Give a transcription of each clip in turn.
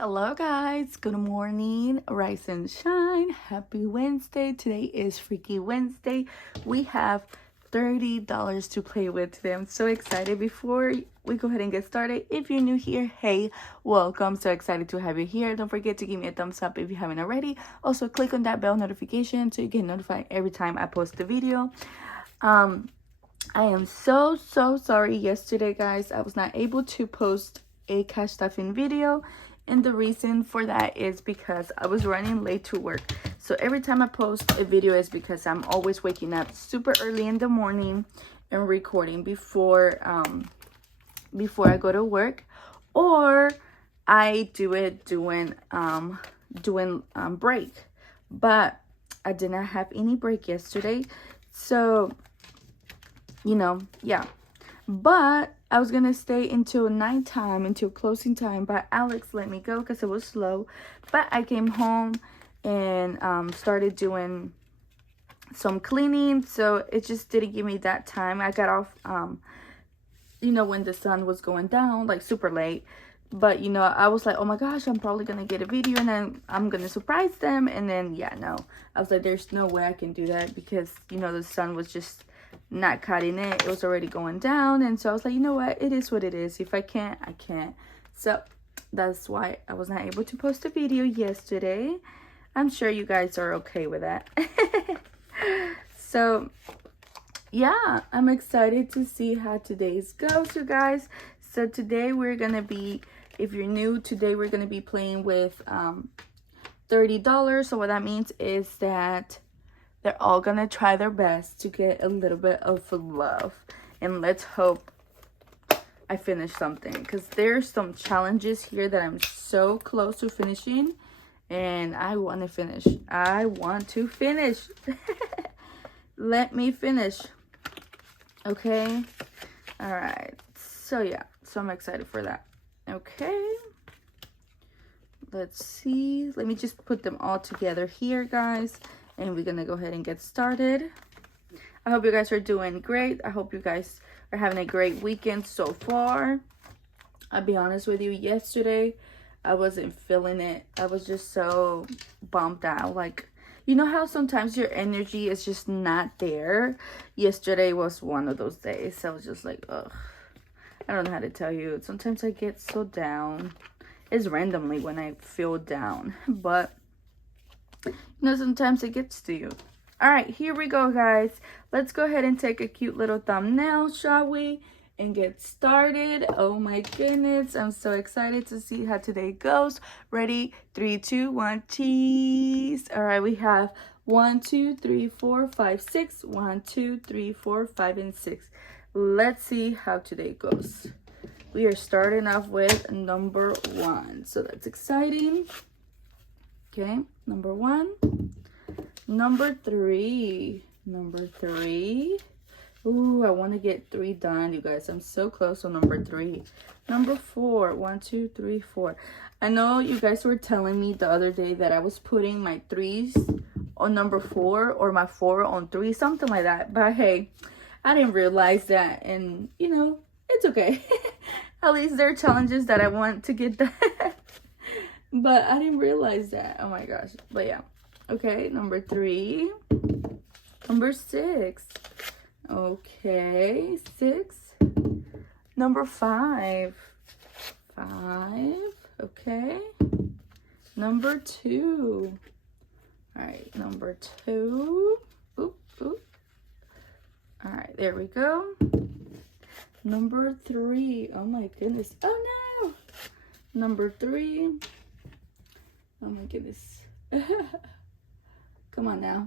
Hello guys, good morning, rise and shine, happy Wednesday. Today is Freaky Wednesday. We have $30 to play with today. I'm so excited. Before we go ahead and get started, if you're new here, hey, welcome. So excited to have you here. Don't forget to give me a thumbs up if you haven't already. Also click on that bell notification so you get notified every time I post a video. I am so sorry yesterday, guys. I was not able to post a cash stuffing video. And the reason for that is because I was running late to work. So every time I post a video is because I'm always waking up super early in the morning and recording before I go to work, or I do it doing break. But I did not have any break yesterday. So, yeah. But I was gonna stay until nighttime, until closing time, but Alex let me go because it was slow. But I came home and started doing some cleaning, so it just didn't give me that time. I got off when the sun was going down, like super late. But I was like, oh my gosh, I'm probably gonna get a video and then I'm gonna surprise them. And then no, I was like, there's no way I can do that because the sun was just not cutting it. It was already going down. And so I was like, you know what, it is what it is. If I can't, I can't. So that's why I was not able to post a video yesterday. I'm sure you guys are okay with that. So yeah, I'm excited to see how today's goes, you guys. So today we're gonna be, if you're new, today we're gonna be playing with $30. So what that means is that they're all gonna try their best to get a little bit of love, and let's hope I finish something, because there's some challenges here that I'm so close to finishing, and I want to finish. I want to finish. Let me finish. Okay. All right. So yeah, so I'm excited for that. Okay. Let's see. Let me just put them all together here, guys. And we're gonna go ahead and get started. I hope you guys are doing great. I hope you guys are having a great weekend so far. I'll be honest with you, yesterday I wasn't feeling it. I was just so bummed out. Like, you know how sometimes your energy is just not there? Yesterday was one of those days. I was just like, ugh. I don't know how to tell you. Sometimes I get so down. It's randomly when I feel down. But sometimes it gets to you. All right, here we go, guys. Let's go ahead and take a cute little thumbnail, shall we? And get started. Oh my goodness, I'm so excited to see how today goes. Ready? 3, 2, 1, cheese. All right, we have 1, 2, 3, 4, 5, 6. 1, 2, 3, 4, 5, and 6. Let's see how today goes. We are starting off with number 1, so that's exciting. Okay, number 1. Number 3. Number 3. Ooh, I want to get 3 done, you guys. I'm so close on number 3. Number 4. 1, 2, 3, 4. I know you guys were telling me the other day that I was putting my 3s on number 4 or my 4 on 3, something like that. But hey, I didn't realize that, and it's okay. At least there are challenges that I want to get done. But I didn't realize that. Oh my gosh. But yeah. Okay, number 3. Number 6. Okay, 6. Number 5. 5. Okay. Number 2. All right, number 2. Oop, oop. All right, there we go. Number 3. Oh my goodness. Oh no. Number 3. Oh my goodness. Come on now.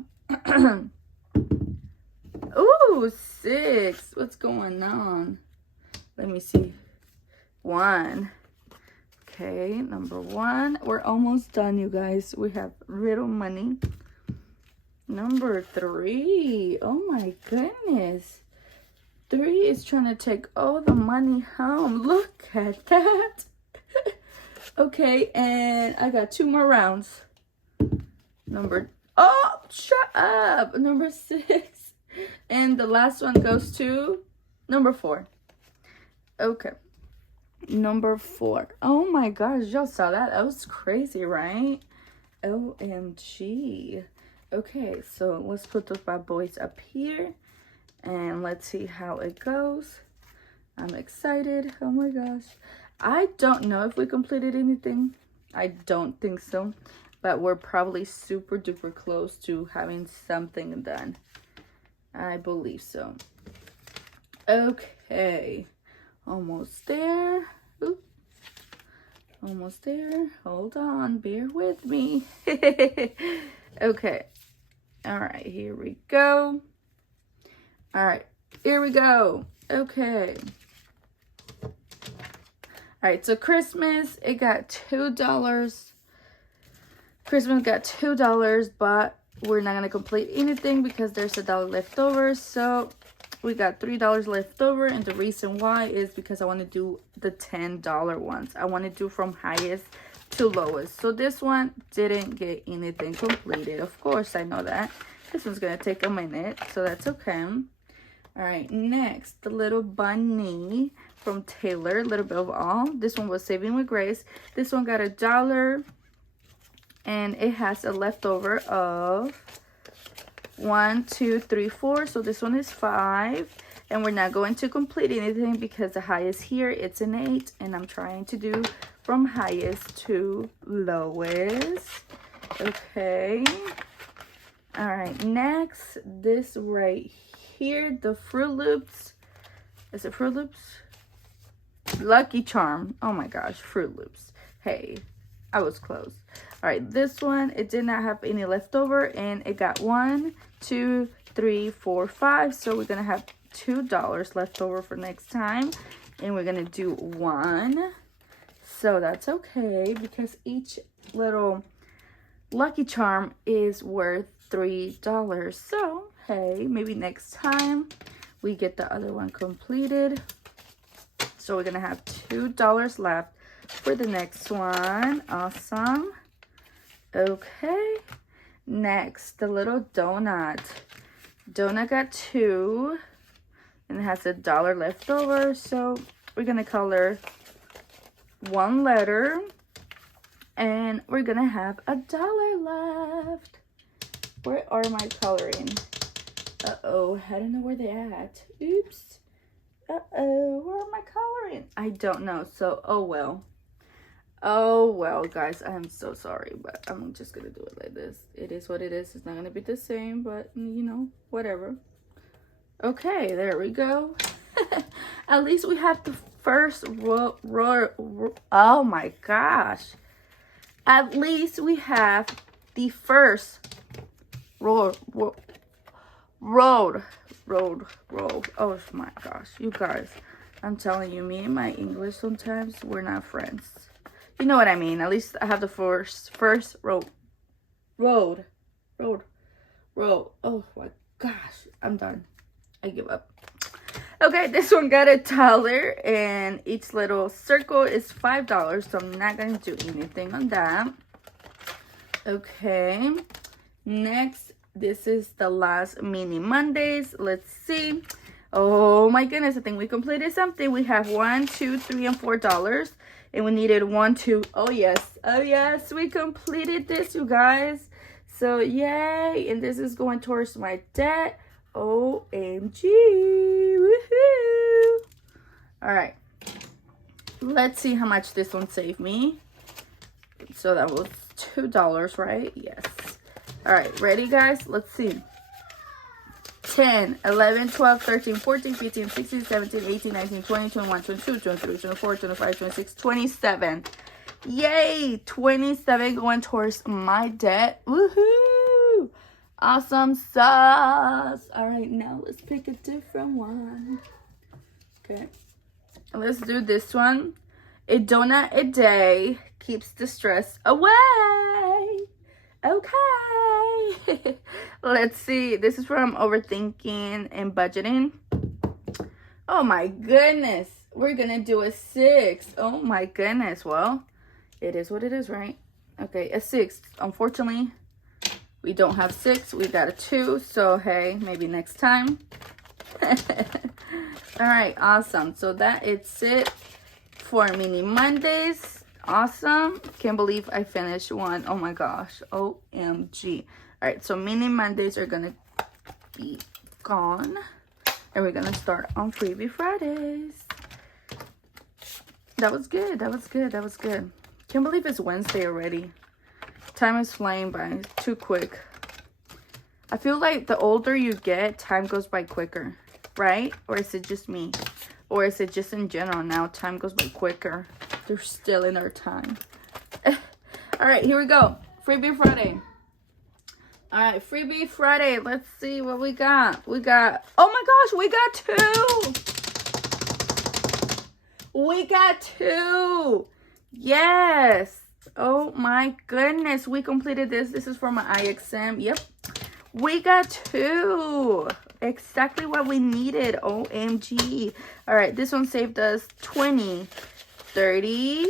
Ooh, 6. What's going on? Let me see. 1. Okay, number 1. We're almost done, you guys. We have little money. Number 3. Oh my goodness. 3 is trying to take all the money home. Look at that. Okay, and I got 2 more rounds. Oh, shut up. Number 6. And the last one goes to number 4. Okay. Number 4. Oh my gosh, y'all saw that? That was crazy, right? OMG. Okay, so let's put those bad boys up here. And let's see how it goes. I'm excited. Oh my gosh. I don't know if we completed anything. I don't think so. But we're probably super duper close to having something done. I believe so. Okay. Almost there. Oop. Almost there. Hold on. Bear with me. Okay. All right. Here we go. All right. Here we go. Okay. All right. So Christmas, it got $2. Christmas got $2, but we're not going to complete anything because there's $1 left over. So we got $3 left over, and the reason why is because I want to do the $10 ones. I want to do from highest to lowest. So this one didn't get anything completed. Of course, I know that. This one's going to take a minute, so that's okay. All right, next, the little bunny from Taylor, a little bit of all. This one was Saving with Grace. This one got $1, and it has a leftover of 1, 2, 3, 4. So this one is 5, and we're not going to complete anything because the highest here, it's an 8, and I'm trying to do from highest to lowest. Okay. All right, next, this right here, the Fruit Loops. Is it Fruit Loops? Lucky Charm. Oh my gosh, Fruit Loops. Hey, I was close. All right, this one, it did not have any leftover, and it got 1, 2, 3, 4, 5. So we're gonna have $2 left over for next time, and we're gonna do 1. So that's okay because each little Lucky Charm is worth $3. So hey, maybe next time we get the other one completed. So we're gonna have $2 left for the next one. Awesome. Okay, next, the little donut. Donut got 2, and it has $1 left over. So we're gonna color 1 letter, and we're gonna have $1 left. Where are my coloring? Uh-oh, I don't know where they're at. Oops. Uh-oh, where am I coloring? I don't know, so oh well. Oh well, guys, I am so sorry, but I'm just gonna do it like this. It is what it is. It's not gonna be the same, but you know, whatever. Okay, there we go. At least we have the first row. Oh my gosh. At least we have the first road. Oh my gosh, you guys, I'm telling you, me and my English sometimes, we're not friends. You know what I mean? At least I have the first road. Oh my gosh, I'm done. I give up. Okay, this one got $1, and each little circle is $5, so I'm not going to do anything on that. Okay, next, this is the last mini Mondays. Let's see. Oh my goodness, I think we completed something. We have $1, $2, $3, and $4, and we needed 1, 2. Oh yes, we completed this, you guys. So yay, and this is going towards my debt. OMG, woohoo! All right, let's see how much this one saved me. So that was $2, right? Yes. All right, ready, guys? Let's see. 10, 11, 12, 13, 14, 15, 16, 17, 18, 19, 20, 21, 22, 23, 24, 25, 26, 27. Yay! 27 going towards my debt. Woohoo! Awesome sauce. All right, now let's pick a different one. Okay, let's do this one. A donut a day keeps the stress away. Okay. Let's see. This is from Overthinking and Budgeting. Oh my goodness. We're gonna do a 6. Oh my goodness. Well, it is what it is, right? Okay, a 6. Unfortunately, we don't have 6. We got a 2. So hey, maybe next time. All right, awesome. So that is it for Mini Mondays. Awesome. Can't believe I finished one. Oh my gosh. OMG. All right, so Mini Mondays are going to be gone. And we're going to start on Freebie Fridays. That was good. That was good. That was good. Can't believe it's Wednesday already. Time is flying by too quick. I feel like the older you get, time goes by quicker, right? Or is it just me? Or is it just in general now, time goes by quicker? They're still in our time. All right, here we go. Freebie Friday. All right, Freebie Friday. Let's see what we got. We got, oh my gosh, we got two. We got two. Yes. Oh my goodness. We completed this. This is for my eye exam. Yep. We got two. Exactly what we needed. OMG. All right. This one saved us 20, 30,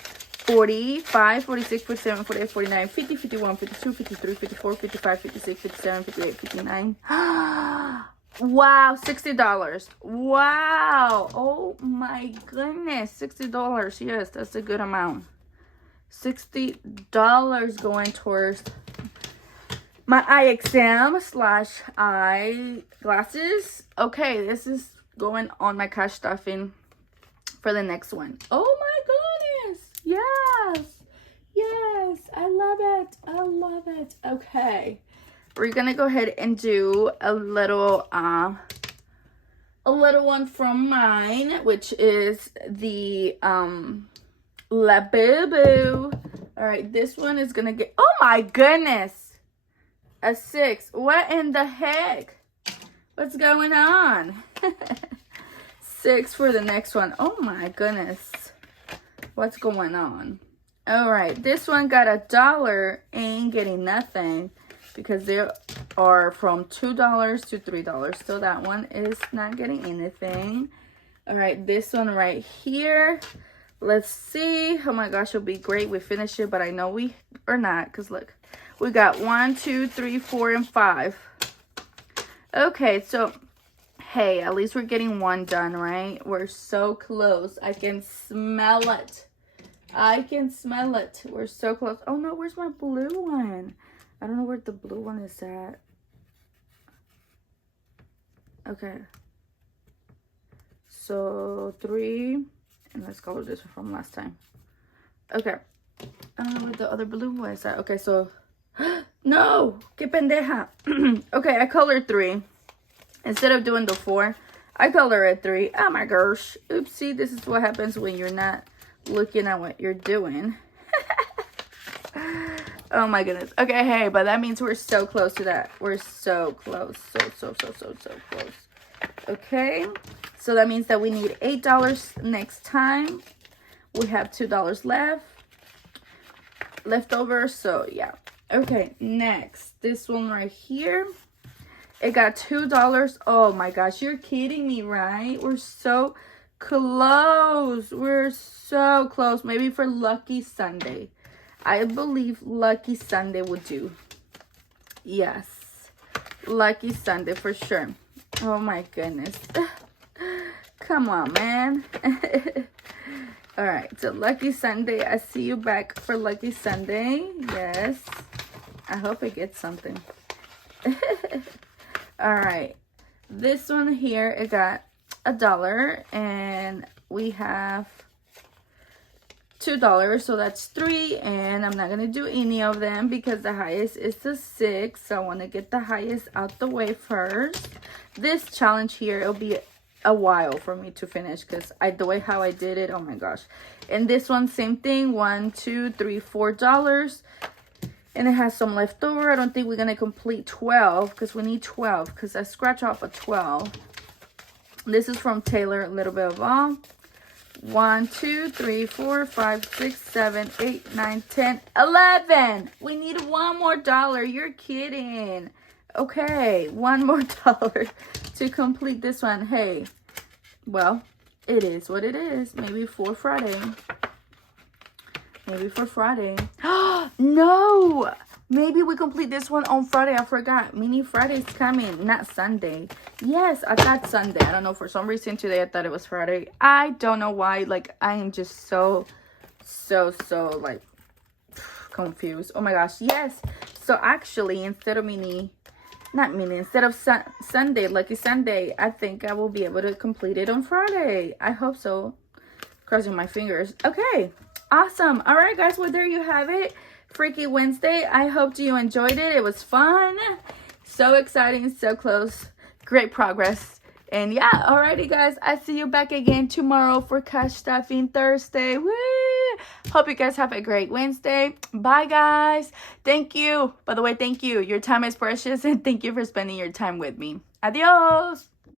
45, 46, 47, 48, 49, 50, 51, 52, 53, 54, 55, 56, 57, 58, 59. Wow, $60. Wow. Oh my goodness. $60. Yes, that's a good amount. $60 going towards my eye exam / eye glasses. Okay, this is going on my cash stuffing for the next one. Oh my goodness. Yes. Yes. I love it. I love it. Okay. We're going to go ahead and do a little one from mine, which is the La Boo Boo. All right, this one is going to get, oh my goodness, a 6. What in the heck? What's going on? 6 for the next one. Oh my goodness. What's going on? All right, this one got $1. Ain't getting nothing because they are from $2 to $3. So that one is not getting anything. All right, this one right here. Let's see. Oh my gosh, it'll be great. We finish it, but I know we are not because look, we got 1, 2, 3, 4, and 5. Okay, so hey, at least we're getting one done, right? We're so close. I can smell it. I can smell it. We're so close. Oh no, where's my blue one? I don't know where the blue one is at. Okay. So 3. And let's color this one from last time. Okay. I don't know where the other blue was at. Okay, so... No! Que pendeja! Okay, I colored 3. Instead of doing the 4, I color at 3. Oh my gosh. Oopsie, this is what happens when you're not looking at what you're doing. Oh my goodness. Okay, hey, but that means we're so close to that. We're so close. So close. Okay. So that means that we need $8 next time. We have $2 left over. So yeah. Okay, next. This one right here. It got $2. Oh my gosh, you're kidding me, right? We're so close. We're so close. Maybe for Lucky Sunday. I believe Lucky Sunday would do. Yes. Lucky Sunday for sure. Oh my goodness. Come on, man. All right, so Lucky Sunday. I see you back for Lucky Sunday. Yes. I hope it gets something. All right. This one here, it got $1. And we have $2. So that's 3. And I'm not going to do any of them because the highest is the 6. So I want to get the highest out the way first. This challenge here, it'll be a while for me to finish because the way how I did it, oh my gosh. And this one, same thing, $1, 2, 3, $4, and it has some left over. I don't think we're gonna complete 12 because we need 12 because I scratch off a 12. This is from Taylor, a little bit of all. 1, 2, 3, 4, 5, 6, 7, 8, 9, 10, 11. We need one more dollar. You're kidding. Okay, one more dollar to complete this one. Hey, well, it is what it is. Maybe for Friday. Maybe for Friday. No! Maybe we complete this one on Friday. I forgot. Mini Friday's coming, not Sunday. Yes, I thought Sunday. I don't know. For some reason today I thought it was Friday. I don't know why. Like, I am just so like confused. Oh my gosh. Yes. So actually, instead of instead of Sunday, lucky Sunday, I think I will be able to complete it on Friday. I hope so. Crossing my fingers. Okay. Awesome. All right, guys. Well, there you have it. Freaky Wednesday. I hope you enjoyed it. It was fun. So exciting. So close. Great progress. And yeah, alrighty, guys. I see you back again tomorrow for Cash Stuffing Thursday. Woo! Hope you guys have a great Wednesday. Bye, guys. Thank you. By the way, thank you. Your time is precious, and thank you for spending your time with me. Adios.